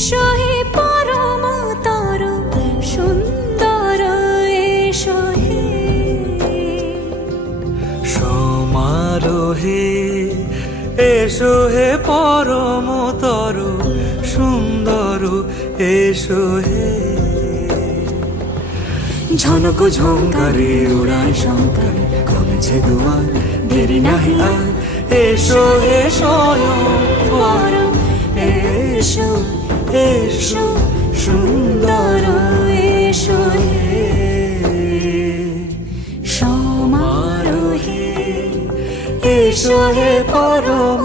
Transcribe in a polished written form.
এসো হে পরমতর সুন্দর এসো হে সমারোহে এসো হে পরমতর সুন্দর এসো হে ঝনক ঝঙ্কারে উড়ায় শঙ্কর খুলেছে দুয়ার দেরি নাহি আর এসো হে স্বয়ং পরম এসো এসো সুন্দর এসো হে সমারোহে এসো হে পরম